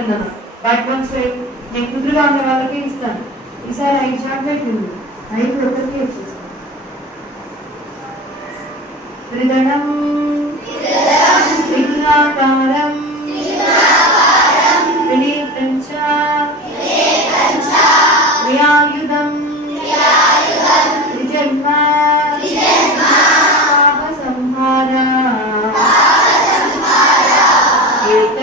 అంటున్నాను. But once నేను కుదురుగా ఉన్న వాళ్ళకి ఇస్తాను. ఈసారి 5 చాక్లెట్ ఉంది, 5 ఒకరికి ఇచ్చేస్తాను. త్రిదళం విఘ్నాకారం వినీతంచ వ్యాయుధం త్రిజన్మ పాప సంహార ఏక